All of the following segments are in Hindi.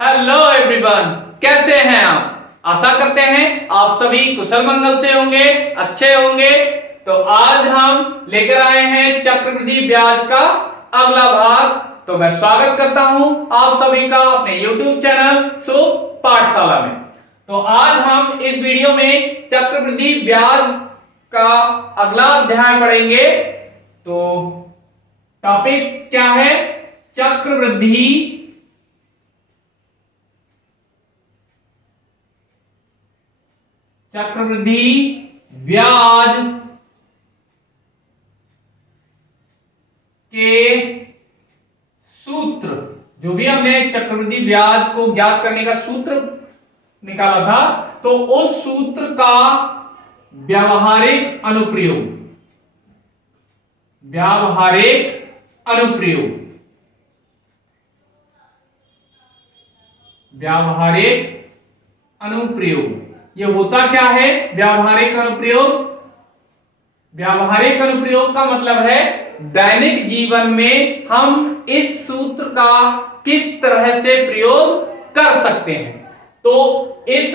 हेलो एवरीवन, कैसे हैं आप? आशा करते हैं आप सभी कुशल मंगल से होंगे, अच्छे होंगे। तो आज हम लेकर आए हैं चक्रवृद्धि ब्याज का अगला भाग। तो मैं स्वागत करता हूं आप सभी का अपने YouTube चैनल शुभ पाठशाला में। तो आज हम इस वीडियो में चक्रवृद्धि ब्याज का अगला अध्याय पढ़ेंगे। तो टॉपिक क्या है? चक्रवृद्धि ब्याज के सूत्र। जो भी हमने चक्रवृद्धि ब्याज को ज्ञात करने का सूत्र निकाला था, तो उस सूत्र का व्यावहारिक अनुप्रयोग ये होता क्या है? व्यावहारिक अनुप्रयोग का मतलब है दैनिक जीवन में हम इस सूत्र का किस तरह से प्रयोग कर सकते हैं। तो इस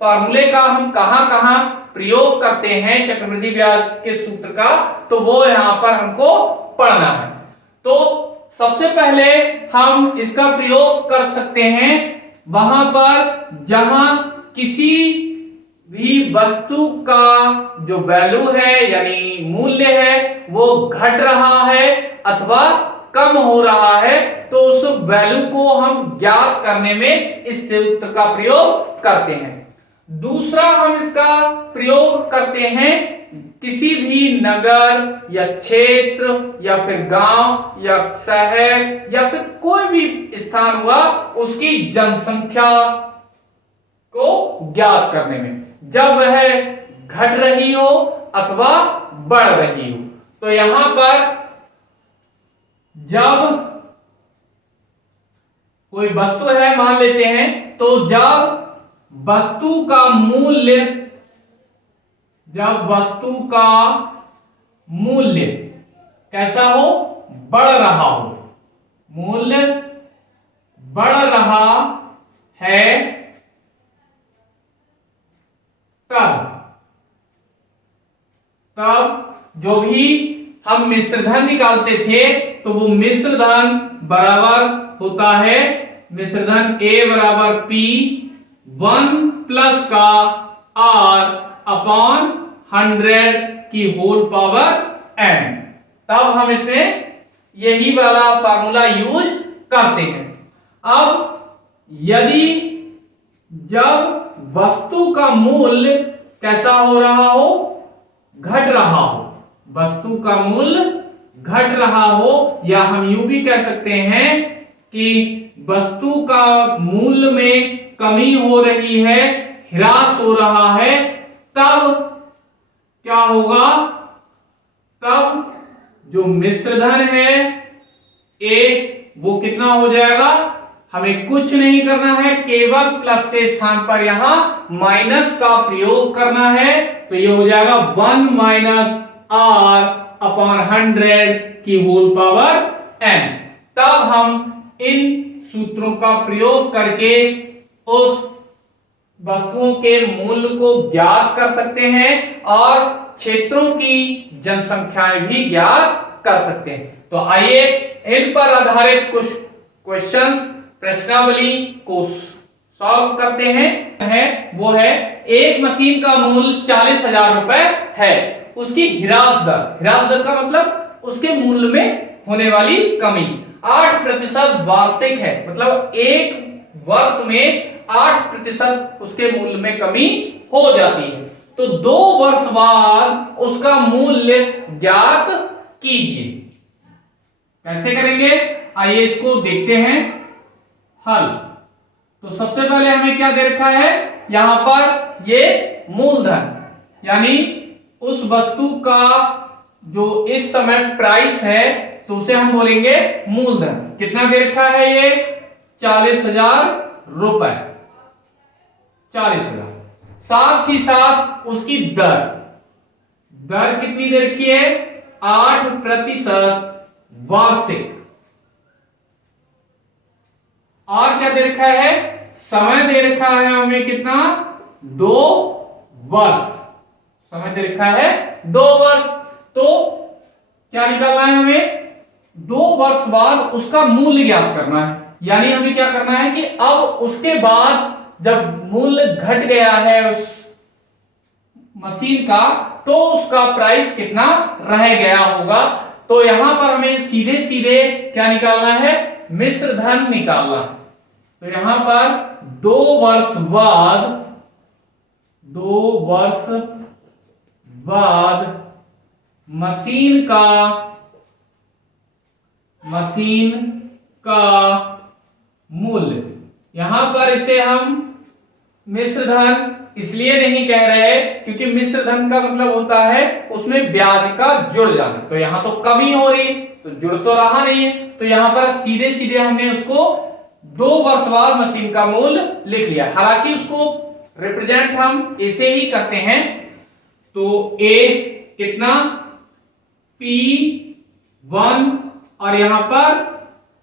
फार्मूले का हम कहां प्रयोग करते हैं चक्रवृद्धि ब्याज के सूत्र का, तो वो यहां पर हमको पढ़ना है। तो सबसे पहले हम इसका प्रयोग कर सकते हैं वहां पर जहां किसी भी वस्तु का जो वैल्यू है यानी मूल्य है वो घट रहा है अथवा कम हो रहा है, तो उस वैल्यू को हम ज्ञात करने में इस सूत्र का प्रयोग करते हैं। दूसरा हम इसका प्रयोग करते हैं किसी भी नगर या क्षेत्र या फिर गांव या शहर या फिर कोई भी स्थान हुआ उसकी जनसंख्या को ज्ञात करने में, जब वह घट रही हो अथवा बढ़ रही हो। तो यहां पर जब कोई वस्तु है मान लेते हैं, तो जब वस्तु का मूल्य कैसा हो? बढ़ रहा हो, मूल्य बढ़ रहा है, तब जो भी हम मिश्र धन निकालते थे, तो वो मिश्र धन बराबर होता है मिश्र धन A बराबर P 1 प्लस का R अपॉन 100 की होल पावर n। तब हम इसमें यही वाला फार्मूला यूज करते हैं। अब यदि जब वस्तु का मूल्य कैसा हो रहा हो? घट रहा हो, वस्तु का मूल्य घट रहा हो, या हम यूं भी कह सकते हैं कि वस्तु का मूल्य में कमी हो रही है, ह्रास हो रहा है, तब क्या होगा? तब जो मिश्रधन है A वो कितना हो जाएगा? हमें कुछ नहीं करना है, केवल प्लस के स्थान पर यहां माइनस का प्रयोग करना है। तो ये हो जाएगा 1 माइनस R अपॉन 100 की होल पावर n। तब हम इन सूत्रों का प्रयोग करके उस वस्तुओं के मूल्य को ज्ञात कर सकते हैं और क्षेत्रों की जनसंख्याएं भी ज्ञात कर सकते हैं। तो आइए इन पर आधारित कुछ क्वेश्चंस, प्रश्नावली को सॉल्व करते हैं। वो है, एक मशीन का मूल्य 40,000 रुपए है, उसकी ह्रास दर का मतलब उसके मूल्य में होने वाली कमी 8% वार्षिक है, मतलब एक वर्ष में 8% उसके मूल्य में कमी हो जाती है। तो 2 वर्ष बाद उसका मूल्य ज्ञात कीजिए। कैसे करेंगे? आइए इसको देखते हैं हल। तो सबसे पहले हमें क्या दे रखा है? यहां पर ये मूलधन यानी उस वस्तु का जो इस समय प्राइस है, तो उसे हम बोलेंगे मूलधन। कितना दे रखा है? ये 40,000 रुपए, 40,000। साथ ही साथ उसकी दर कितनी दे रखी है? 8% वार्षिक। और क्या दे रखा है, समय दे रखा है हमें कितना, 2 वर्ष। समय दे रखा है 2 वर्ष। तो क्या निकालना है हमें, 2 वर्ष बाद उसका मूल्य ज्ञात करना है। यानी हमें क्या करना है कि अब उसके बाद जब मूल्य घट गया है उस मशीन का, तो उसका प्राइस कितना रह गया होगा। तो यहां पर हमें सीधे सीधे क्या निकालना है, मिश्र धन निकालना। तो यहां पर 2 वर्ष बाद, 2 वर्ष बाद मशीन का मूल्य, यहां पर इसे हम मिश्र धन इसलिए नहीं कह रहे क्योंकि मिश्र धन का मतलब होता है उसमें ब्याज का जुड़ जाना। तो यहां तो कमी हो रही, तो जुड़ तो रहा नहीं है, तो यहां पर सीधे सीधे हमने उसको 2 वर्ष बाद मशीन का मूल्य लिख लिया। हालांकि उसको रिप्रेजेंट हम ऐसे ही करते हैं। तो ए कितना, P1 और यहां पर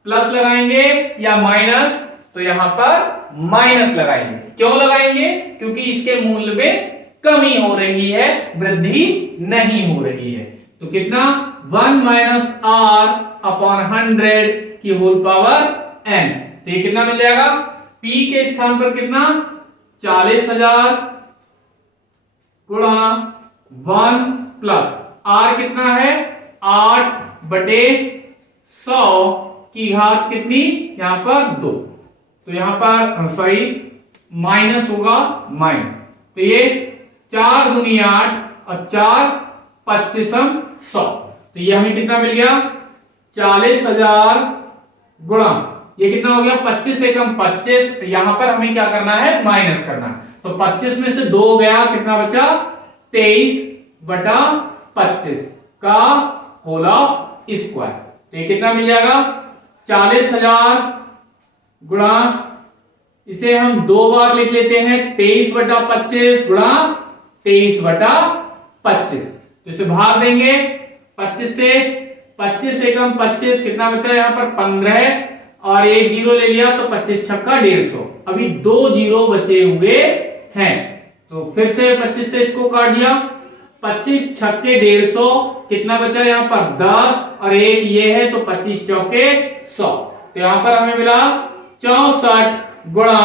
प्लस लगाएंगे या माइनस, तो यहां पर माइनस लगाएंगे। क्यों लगाएंगे, क्योंकि इसके मूल्य में कमी हो रही है, वृद्धि नहीं हो रही है। तो कितना, 1 माइनस आर अपॉन 100 की होल पावर n। तो ये कितना मिल जाएगा, P के स्थान पर कितना, 40,000 गुणा 1 प्लस R कितना है, 8/100 की घात कितनी, यहां पर 2। तो यहां पर सॉरी माइनस होगा माइनस। तो ये 4 दूनी 8 और 4 25 100। तो ये हमें कितना मिल गया, 40,000 गुणा ये कितना हो गया, 25 एकम 25। तो यहां पर हमें क्या करना है, माइनस करना। तो 25 में से 2 गया, कितना बचा, 23/25 का होल ऑफ स्क्वायर। तो ये कितना मिल जाएगा, 40,000 गुणा, इसे हम 2 बार लिख लेते हैं, 23/25 गुणा 23/25। तो इसे भाग देंगे 25 से, 25 एकम 25 कितना बचा यहां पर 15 और एक जीरो ले लिया तो 25 छक्का 150। अभी 2 जीरो बचे हुए हैं, तो फिर से 25 से इसको काट दिया, 25 छक्के 150, कितना बचा यहाँ पर 10 और एक ये है तो 25 चौके 100। तो यहाँ पर हमें मिला 64 गुणा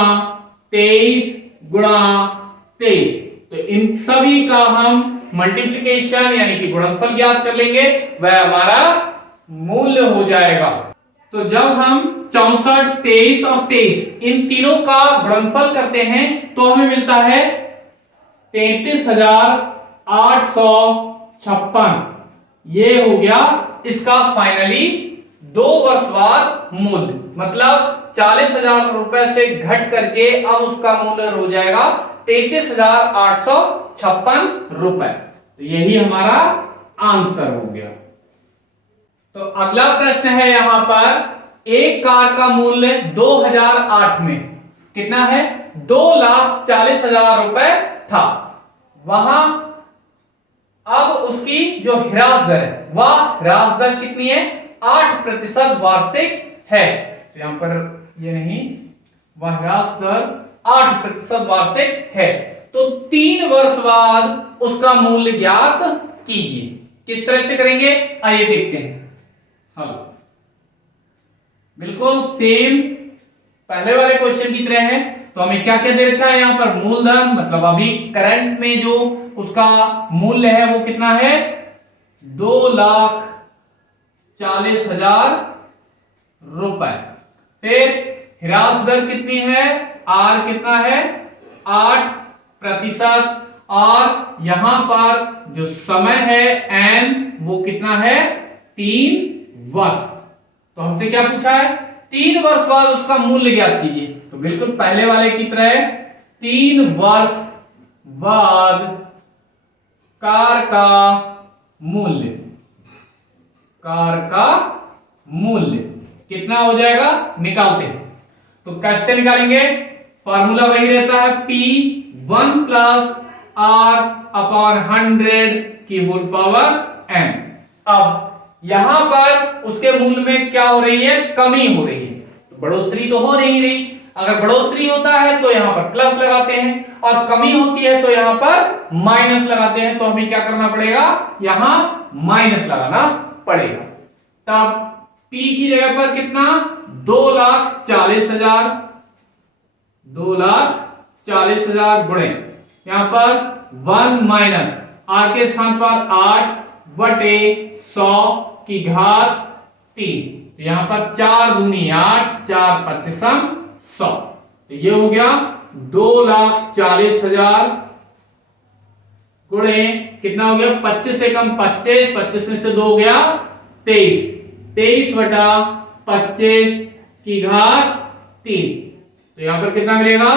23 गुणा 23। तो इन सभी का हम मल्टीप्लिकेशन यानी कि गुणनफल ज्ञात कर लेंगे, वह हमारा मूल्य हो जाएगा। तो जब हम 64, 23 और 23 इन तीनों का गुणनफल करते हैं तो हमें मिलता है 33,856। ये हो गया इसका फाइनली 2 वर्ष बाद मूल्य। मतलब 40,000 रुपए से घट करके अब उसका मूल्य हो जाएगा 33,856 रुपए। तो यही हमारा आंसर हो गया। तो अगला प्रश्न है यहां पर, एक कार का मूल्य 2008 में कितना है, 2,40,000 रुपए था। वहां अब उसकी जो ह्रास दर है, वह ह्रास दर कितनी है, 8% वार्षिक है। तो यहां पर ये नहीं, वह ह्रास दर 8% वार्षिक है। तो 3 वर्ष बाद उसका मूल्य ज्ञात कीजिए। किस तरह से करेंगे, आइए देखते हैं। हल बिल्कुल सेम पहले वाले क्वेश्चन की तरह है। तो हमें क्या क्या दे रखा है यहाँ पर, मूलधन मतलब अभी करंट में जो उसका मूल्य है वो कितना है, 2,40,000 रुपए। फिर ह्रास दर कितनी है, आर कितना है, 8%। और यहां पर जो समय है एन वो कितना है, 3 वर्ष। तो हमसे क्या पूछा है, 3 वर्ष बाद उसका मूल्य ज्ञात कीजिए। तो बिल्कुल पहले वाले की तरह 3 वर्ष बाद कार का मूल्य कितना हो जाएगा, निकालते हैं। तो कैसे निकालेंगे, फॉर्मूला वही रहता है, P1 प्लस R अपॉन 100 की होल पावर n। अब यहां पर उसके मूल्य में क्या हो रही है, कमी हो रही है। तो बढ़ोतरी तो हो नहीं रही। अगर बढ़ोतरी होता है तो यहाँ पर प्लस लगाते हैं और कमी होती है तो यहाँ पर माइनस लगाते हैं। तो हमें क्या करना पड़ेगा, यहाँ माइनस लगाना पड़ेगा। तब P की जगह पर कितना, 2,40,000, 2,40,000 गुणे यहाँ पर 1 माइनस R के स्थान पर 8 बटे 100 की घात 3। तो यहाँ पर 4 दूनी 8, 4 पच्चीसम 100। तो ये हो गया 2,40,000 गुणे कितना हो गया, 25 से कम 25, 25 में से 2 हो गया 23, 23 बटा 25 की घात 3। तो यहां पर कितना मिलेगा,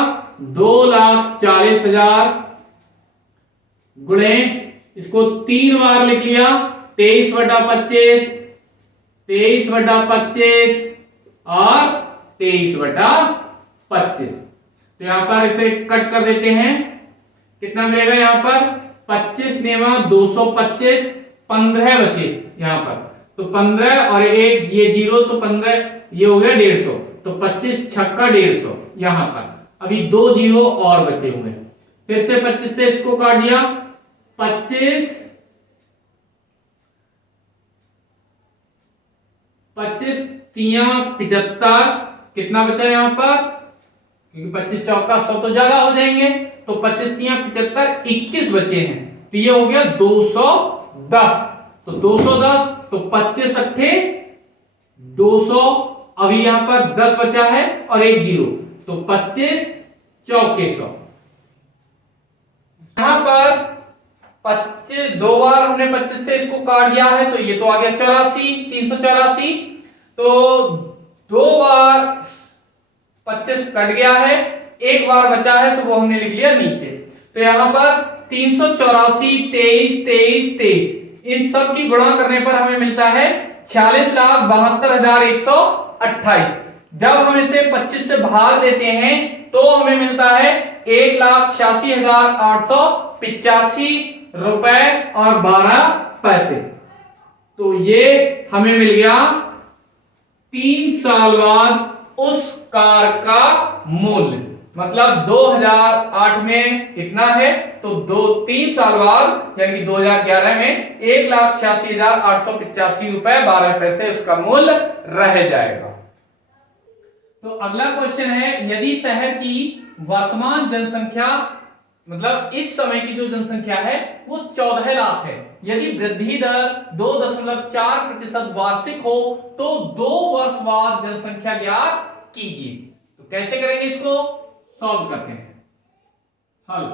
2,40,000 गुणे, इसको 3 बार लिख लिया, 23 बटा 25, 23 बटा 25 और 23 बटा 25। तो यहां पर इसे कट कर देते हैं, कितना मिलेगा यहाँ पर 25 नेवा 225, 15 बचे यहाँ पर। तो 15 और एक ये 0 तो 15, ये हो गया 150। तो 25 छक्का 150 यहाँ पर। अभी 2 0 और बचे हुए, फिर से 25 से इसको काट दिया, 25 3 75, कितना बचा यहाँ पर, क्योंकि 25 चौका 100 तो ज्यादा हो जाएंगे, तो 25 3 75, 21 बचे हैं। तो ये हो गया 210। तो 210, तो 25 अट्ठे 200, अभी यहां पर 10 बचा है और एक 0, तो 25 चौके 100। यहां पर 25 दो बार हमने 25 से इसको काट दिया है, तो ये तो आ गया 84, 384। तो 2 बार 25 कट गया है, एक बार बचा है तो वो हमने लिख लिया नीचे। तो यहां पर 384, 23, 23, 23, इन सब की गुणा करने पर हमें मिलता है 46,72,128। जब हम इसे 25 से भाग देते हैं तो हमें मिलता है 1,86,885 रुपए और 12 पैसे। तो ये हमें मिल गया 3 साल बाद उस कार का मूल्य, मतलब 2008 में इतना है, तो 3 साल बाद यानी कि 2011 में 1,86,885 रुपए 12 पैसे उसका मूल्य रह जाएगा। तो अगला क्वेश्चन है, यदि शहर की वर्तमान जनसंख्या, मतलब इस समय की जो जनसंख्या है वो 14 लाख है, यदि वृद्धि दर 2.4% वार्षिक हो तो 2 वर्ष बाद जनसंख्या ज्ञात कीजिए। तो कैसे करेंगे, इसको सॉल्व करते हैं, हल।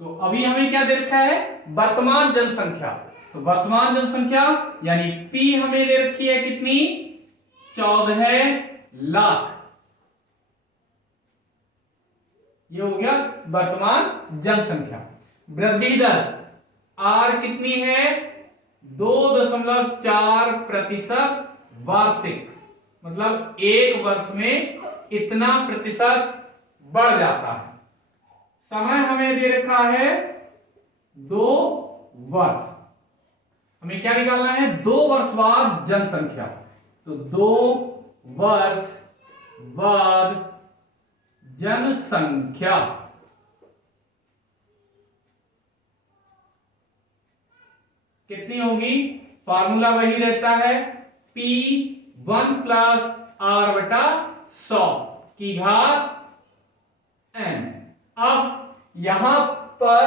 तो अभी हमें क्या दे रखा है, वर्तमान जनसंख्या। तो वर्तमान जनसंख्या यानी P हमें दे रखी है कितनी, 14 लाख। ये हो गया वर्तमान जनसंख्या। वृद्धि दर R कितनी है, 2.4% वार्षिक, मतलब एक वर्ष में इतना प्रतिशत बढ़ जाता है। समय हमें दे रखा है 2 वर्ष, हमें क्या निकालना है, 2 वर्ष बाद जनसंख्या। तो 2 वर्ष बाद जनसंख्या कितनी होगी, फार्मूला वही रहता है, P1 प्लस R बटा 100 की घात n। अब यहां पर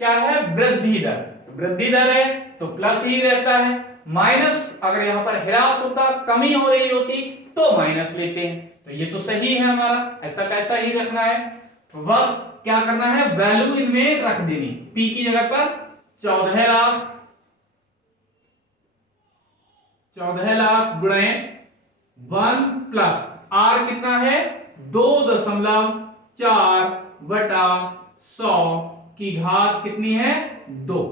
क्या है, वृद्धि दर, वृद्धि दर है तो प्लस ही रहता है, माइनस अगर यहां पर ह्रास होता, कमी हो रही होती तो माइनस लेते हैं। तो ये तो सही है हमारा, ऐसा कैसा ही रखना है, बस क्या करना है, वैल्यू इनमें रख देनी। P की जगह पर 14 लाख, 14 लाख गुणे 1 प्लस R कितना है, 2.4 बटा 100 की घात कितनी है, 2।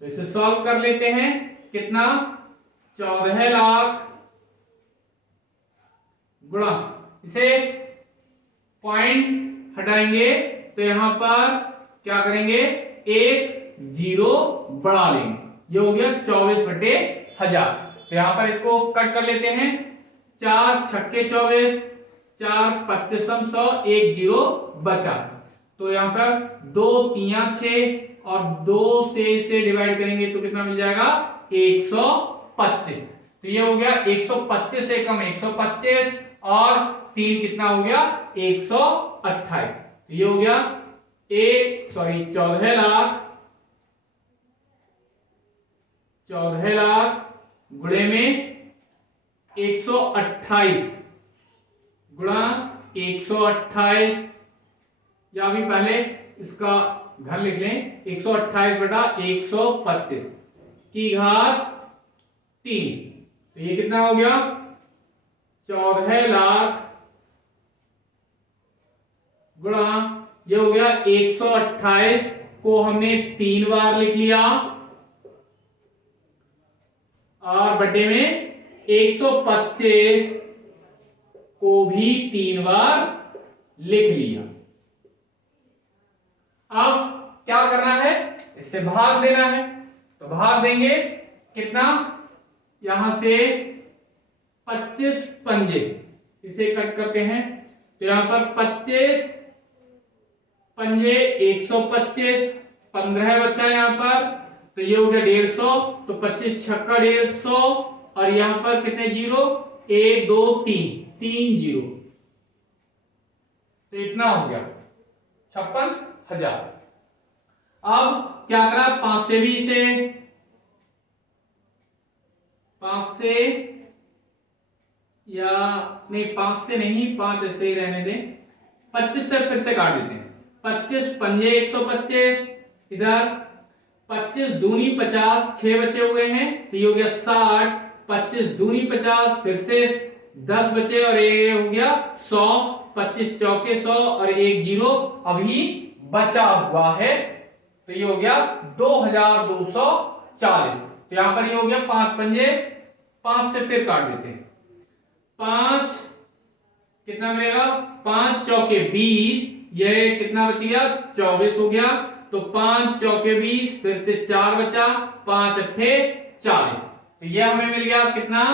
तो इसे सॉल्व कर लेते हैं, कितना, 14 लाख गुणा, इसे पॉइंट हटाएंगे तो यहां पर क्या करेंगे, 1 0 बढ़ा लेंगे, ये हो गया 24/1000। तो यहां पर इसको कट कर लेते हैं, 4 छक्के 24, 4 पच्चीसम 100, 1 जीरो बचा। तो यहाँ पर 2 तिया 6 और 2 से डिवाइड करेंगे तो कितना मिल जाएगा 125। तो ये हो गया 125 से कम 125 और 3 कितना हो गया 128। तो ये हो गया 14 लाख गुणे में 128 गुणा 128, या अभी पहले इसका घर लिख लें 128 बटा 125 की घात 3। तो ये कितना हो गया 14 लाख गुणा, ये हो गया 128 को हमने 3 बार लिख लिया और बटे में 125 को भी 3 बार लिख लिया। अब क्या करना है, इससे भाग देना है। तो भाग देंगे कितना, यहां से 25 पंजे, इसे कट करते हैं तो यहां पर 25 पंजे 125, 15 बचा यहां पर, तो ये हो गया 150। तो 25 छक्का 150 और यहां पर कितने जीरो 1 2 3 जीरो, तो इतना हो गया 56,000। अब क्या करा, 5 से भी इसे 5 से या नहीं 5 से नहीं 5 ऐसे ही रहने दें, 25 से फिर से काट देते हैं। 25 पंजे 125, इधर 25 दूनी 50, 6 बचे हुए हैं तो ये हो गया 60, 25 दूनी 50, फिर से 10 बचे और ये हो गया 100, 25 चौके 100 और 1 जीरो अभी बचा हुआ है, तो ये हो गया 2240। तो यहां पर ये हो गया 5 पंजे, 5 से फिर काट देते हैं। 5 कितना मिलेगा, 5 चौके 20, ये कितना बच गया 24 हो गया। तो 5 चौके 20, फिर से 4 बचा, 5 अट्ठे 40। तो ये हमें मिल गया कितना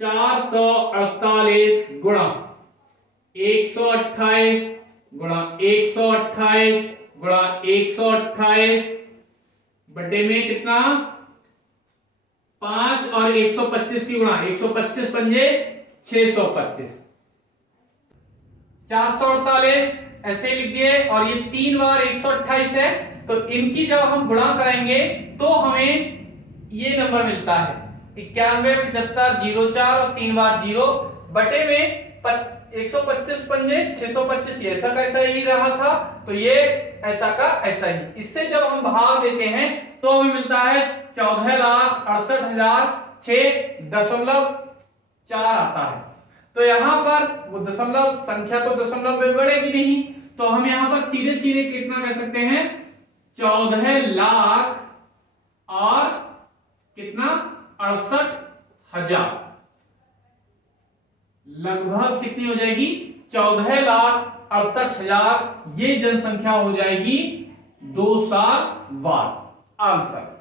448 गुणा 128 गुणा 128 गुणा 128 बटे में कितना 5 और 125 की गुणा, 125 पंजे 625, 448 ऐसे ही लिख दिए। और ये 3 बार 128 है, तो इनकी जब हम गुणा कराएंगे तो हमें ये नंबर मिलता है 91, 75, 04 और 3 बार 0 बटे में 125 पंजे 625, ऐसा का ऐसा ही रहा था, तो ये ऐसा का ऐसा ही। इससे जब हम भाग देते हैं तो हमें मिलता है 14,68,006.4 आता है। तो यहां पर वो दशमलव संख्या तो दशमलव में बढ़ेगी नहीं, तो हम यहां पर सीधे सीधे कितना कह सकते हैं 14 लाख और कितना 68,000, लगभग कितनी हो जाएगी 14,68,000 ये जनसंख्या हो जाएगी 2 साल बाद। आंसर